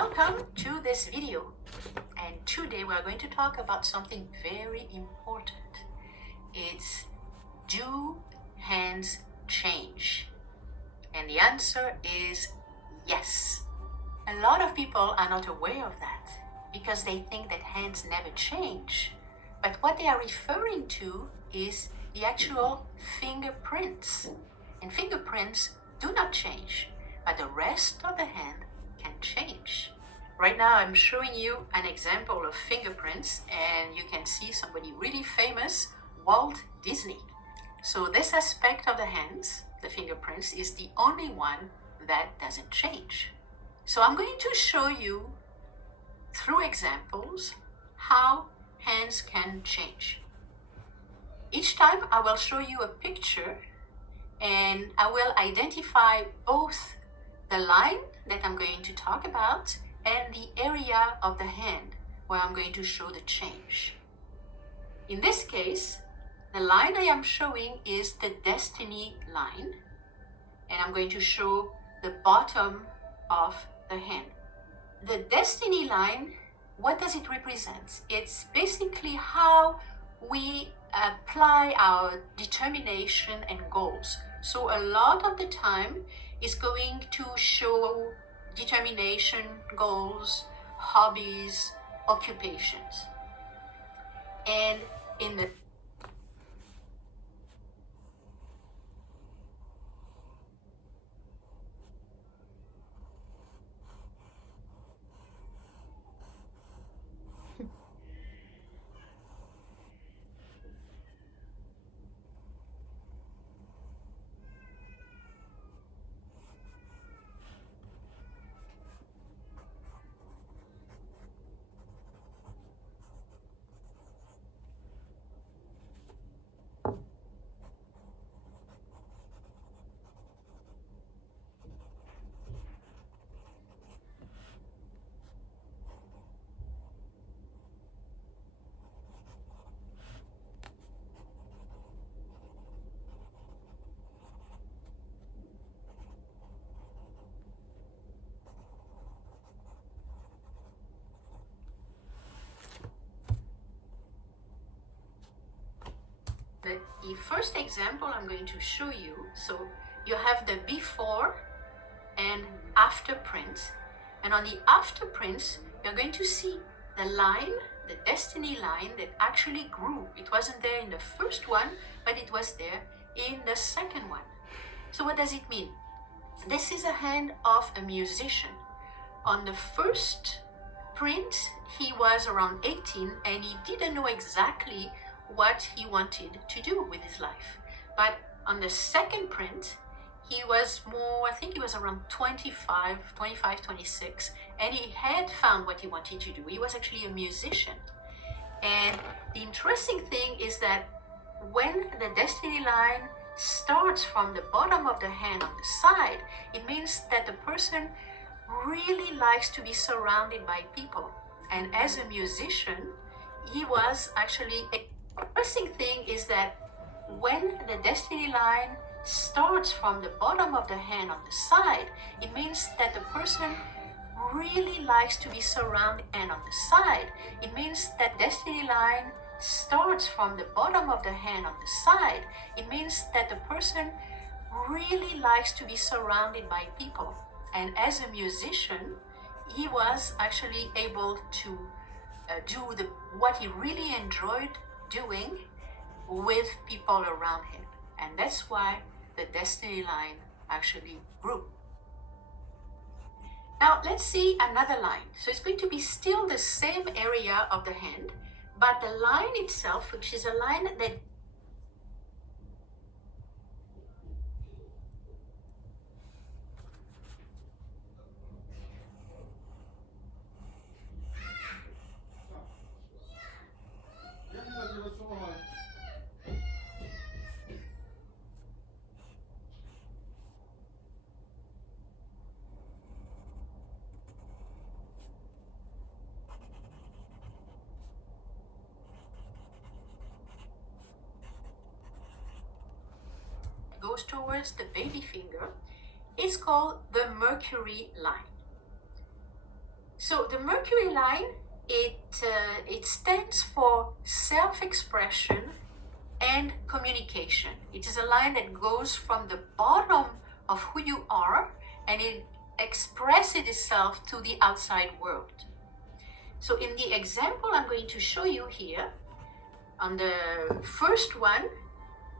Welcome to this video, and today we are going to talk about something very important. It's, do hands change? And the answer is yes. A lot of people are not aware of that because they think that hands never change. But what they are referring to is the actual fingerprints. And fingerprints do not change, but the rest of the hand can change. Right now I'm showing you an example of fingerprints, and you can see somebody really famous, Walt Disney. So this aspect of the hands, the fingerprints, is the only one that doesn't change. So I'm going to show you through examples how hands can change. Each time I will show you a picture and I will identify both the line that I'm going to talk about and the area of the hand where I'm going to show the change. In this case, the line I am showing is the destiny line, and I'm going to show the bottom of the hand. The destiny line, what does it represent? It's basically how we apply our determination and goals. So a lot of the time is going to show determination, goals, hobbies, occupations. And in the The first example I'm going to show you, so you have the before and after prints, and on the after prints you're going to see the line, the destiny line, that actually grew. It wasn't there in the first one, but it was there in the second one. So what does it mean? This is a hand of a musician. On the first print he was around 18 and he didn't know exactly what he wanted to do with his life. But on the second print, he was more, I think he was around 25, 26, and he had found what he wanted to do. He was actually a musician. And the interesting thing is that when the destiny line starts from the bottom of the hand on the side, it means that the person really likes to be surrounded by people. And as a musician, he was actually the interesting thing is that when the destiny line starts from the bottom of the hand on the side, it means that the person really likes to be surrounded. And on the side, it means that destiny line starts from the bottom of the hand on the side. It means that the person really likes to be surrounded by people. And as a musician, he was actually able to do what he really enjoyed doing with people around him. And that's why the destiny line actually grew. Now let's see another line. So it's going to be still the same area of the hand, but the line itself, which is a line that goes towards the baby finger is called the Mercury line. So the Mercury line, it stands for self-expression and communication. It is a line that goes from the bottom of who you are and it expresses itself to the outside world. So in the example I'm going to show you here, on the first one,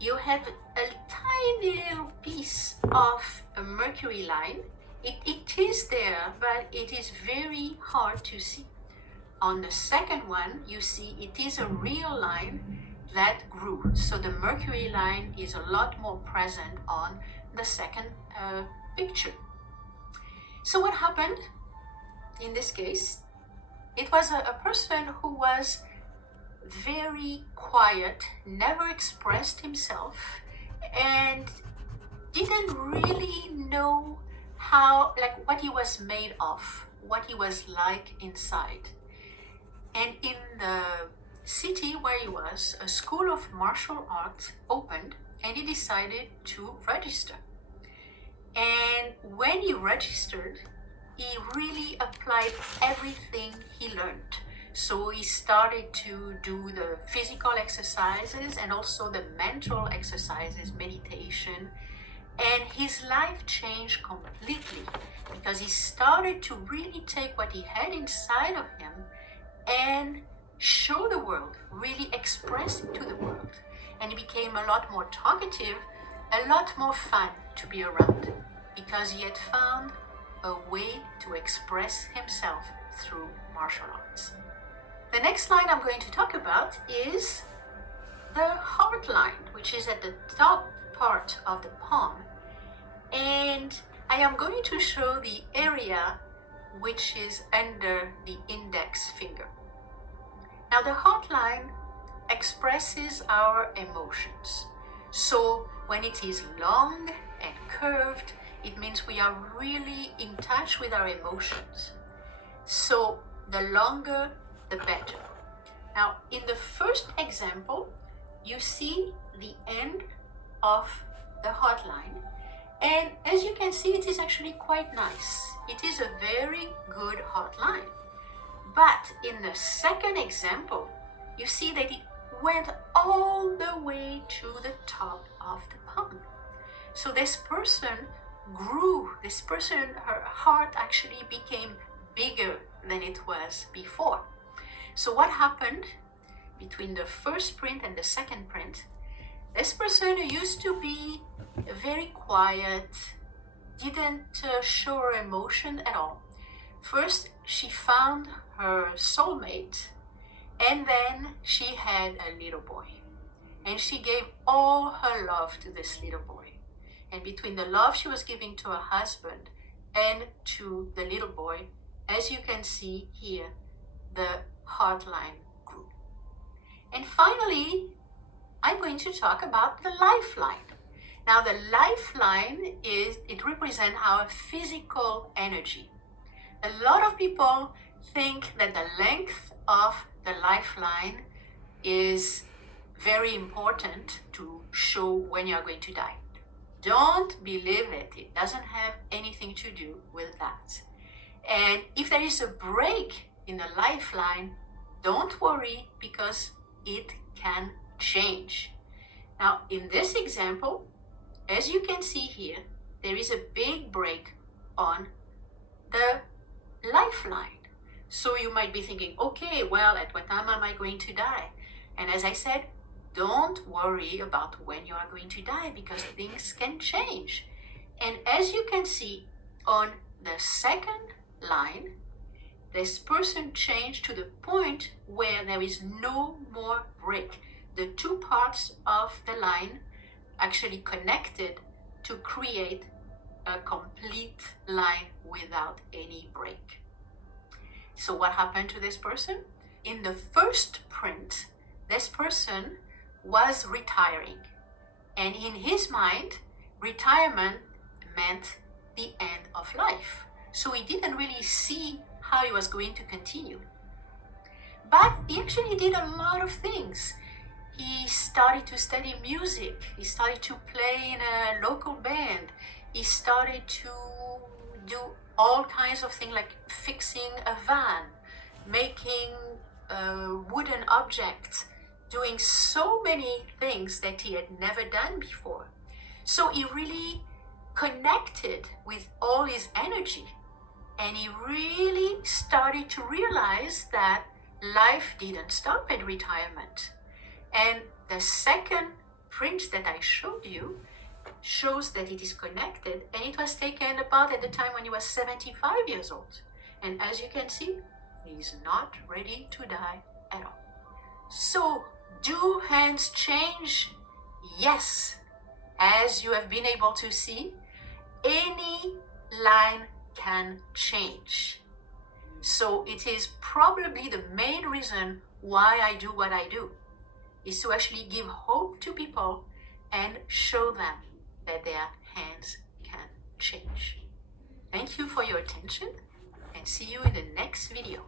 you have a tiny little piece of a Mercury line. It is there, but it is very hard to see. On the second one, you see it is a real line that grew. So the Mercury line is a lot more present on the second picture. So what happened in this case? It was a person who was very quiet, never expressed himself, and didn't really know how, like, what he was made of, what he was like inside. And in the city where he was, a school of martial arts opened and he decided to register. And when he registered, he really applied everything he learned. So he started to do the physical exercises and also the mental exercises, meditation. And his life changed completely because he started to really take what he had inside of him and show the world, really express it to the world. And he became a lot more talkative, a lot more fun to be around because he had found a way to express himself through martial arts. The next line I'm going to talk about is the heart line, which is at the top part of the palm. And I am going to show the area which is under the index finger. Now the heart line expresses our emotions. So when it is long and curved, it means we are really in touch with our emotions. So the longer, the better. Now, in the first example, you see the end of the heart line. And as you can see, it is actually quite nice. It is a very good heart line. But in the second example, you see that it went all the way to the top of the palm. So this person grew. This person, her heart actually became bigger than it was before. So what happened between the first print and the second print? This person who used to be very quiet, didn't show her emotion at all. First, she found her soulmate, and then she had a little boy. And she gave all her love to this little boy. And between the love she was giving to her husband and to the little boy, as you can see here, the heart line grew. And finally, I'm going to talk about the lifeline. Now the lifeline it represents our physical energy. A lot of people think that the length of the lifeline is very important to show when you are going to die. Don't believe it. It doesn't have anything to do with that. And if there is a break in the lifeline, don't worry because it can change. Now, in this example, as you can see here, there is a big break on the lifeline. So you might be thinking, okay, well, at what time am I going to die? And as I said, don't worry about when you are going to die because things can change. And as you can see on the second line, this person changed to the point where there is no more break. The two parts of the line actually connected to create a complete line without any break. So what happened to this person? In the first print, this person was retiring. And in his mind, retirement meant the end of life. So he didn't really see how he was going to continue. But he actually did a lot of things. He started to study music. He started to play in a local band. He started to do all kinds of things like fixing a van, making wooden objects, doing so many things that he had never done before. So he really connected with all his energy, and he really started to realize that life didn't stop at retirement. And the second print that I showed you shows that it is connected, and it was taken about at the time when he was 75 years old. And as you can see, he is not ready to die at all. So, do hands change? Yes. As you have been able to see, any line can change. So it is probably the main reason why I do what I do, is to actually give hope to people and show them that their hands can change. Thank you for your attention, and see you in the next video.